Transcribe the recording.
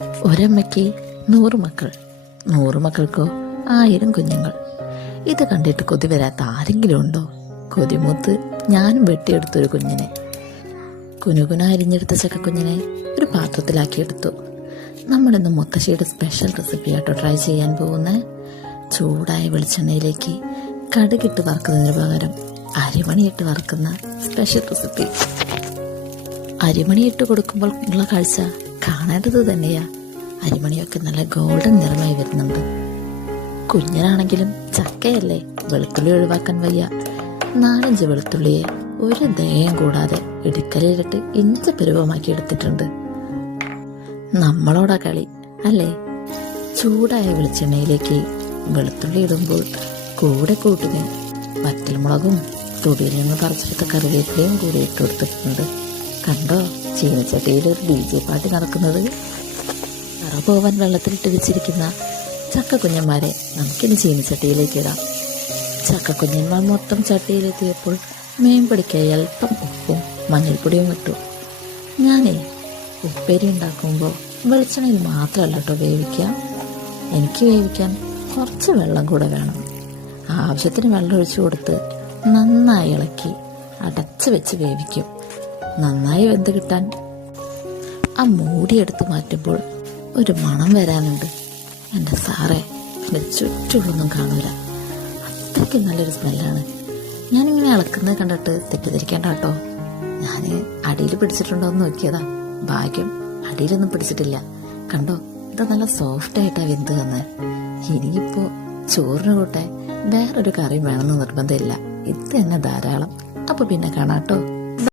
ഒരമ്മയ്ക്ക് 100 മക്കൾ, 100 മക്കൾക്കോ 1000 കുഞ്ഞുങ്ങൾ. ഇത് കണ്ടിട്ട് കൊതി വരാത്ത ആരെങ്കിലും ഉണ്ടോ? കൊതിമൂത്ത് ഞാനും വെട്ടിയെടുത്തൊരു കുഞ്ഞിനെ, കുനുകുന അരിഞ്ഞെടുത്ത ചക്കക്കുഞ്ഞിനെ ഒരു പാത്രത്തിലാക്കിയെടുത്തു. നമ്മളിന്ന് മുത്തശ്ശിയുടെ സ്പെഷ്യൽ റെസിപ്പി ആട്ടോ ട്രൈ ചെയ്യാൻ പോകുന്ന. ചൂടായ വെളിച്ചെണ്ണയിലേക്ക് കടുകിട്ട് വറുക്കുന്നതിന് പകരം അരിമണിയിട്ട് വറുക്കുന്ന സ്പെഷ്യൽ റെസിപ്പി. അരിമണിയിട്ട് കൊടുക്കുമ്പോൾ ഉള്ള കാഴ്ച കാണേണ്ടത് തന്നെയാ. അരിമണിയൊക്കെ നല്ല ഗോൾഡൻ നിറമായി വരുന്നുണ്ട്. കുഞ്ഞിനാണെങ്കിലും ചക്കയല്ലേ, വെളുത്തുള്ളി ഒഴിവാക്കാൻ വയ്യ. 4-5 വെളുത്തുള്ളിയെ ഒരു ദയം കൂടാതെ ഇടുക്കലിലിട്ട് ഇഞ്ചി പരുവമാക്കി എടുത്തിട്ടുണ്ട്. നമ്മളോടാ കളി അല്ലേ? ചൂടായ വെളിച്ചെണ്ണയിലേക്ക് വെളുത്തുള്ളി ഇടുമ്പോൾ കൂടെ കൂട്ടിന് വറ്റൽമുളകും തൊടിയിൽ നിന്ന് പറിച്ചെടുത്ത കറിവേപ്പിലയും കൂടി ഇട്ട് കൊടുത്തിട്ടുണ്ട്. കണ്ടോ ചീനച്ചട്ടിയിൽ ഒരു DJ പാട്ട് നടക്കുന്നത്? നിറ പോവാൻ വെള്ളത്തിലിട്ട് വെച്ചിരിക്കുന്ന ചക്കക്കുഞ്ഞന്മാരെ നമുക്കിനി ചീനച്ചട്ടിയിലേക്ക് ഇടാം. ചക്കക്കുഞ്ഞന്മാർ മൊത്തം ചട്ടിയിലെത്തിയപ്പോൾ മേമ്പടിക്കായി അല്പം ഉപ്പും മഞ്ഞൾപ്പൊടിയും ഇട്ടു. ഞാനേ ഉപ്പേരി ഉണ്ടാക്കുമ്പോൾ വെളിച്ചെണ്ണയിൽ മാത്രമല്ല കേട്ടോ വേവിക്കുക. എനിക്ക് വേവിക്കാൻ കുറച്ച് വെള്ളം കൂടെ വേണം. ആവശ്യത്തിന് വെള്ളം ഒഴിച്ചു കൊടുത്ത് നന്നായി ഇളക്കി അടച്ച് വെച്ച് വേവിക്കും. നന്നായി വെന്ത് കിട്ടാൻ ആ മൂടിയെടുത്ത് മാറ്റുമ്പോൾ ഒരു മണം വരാനുണ്ട്. എൻ്റെ സാറേ, എൻ്റെ ചുറ്റുള്ളൊന്നും കാണൂല, അത്രയ്ക്ക് നല്ലൊരു സ്മെല്ലാണ്. ഞാനിങ്ങനെ ഇളക്കുന്നത് കണ്ടിട്ട് തെറ്റിദ്ധരിക്കേണ്ട കേട്ടോ. ഞാൻ അടിയിൽ പിടിച്ചിട്ടുണ്ടോ എന്ന് നോക്കിയതാ. ഭാഗ്യം അടിയിലൊന്നും പിടിച്ചിട്ടില്ല. കണ്ടോ, ഇത് നല്ല സോഫ്റ്റായിട്ടാ വെന്ത് തന്നെ. ഇനിയിപ്പോ ചോറിന് കൂട്ടാൻ വേറൊരു കറിയും വേണമെന്ന് നിർബന്ധമില്ല. ഇത് തന്നെ ധാരാളം. അപ്പൊ പിന്നെ കാണാട്ടോ.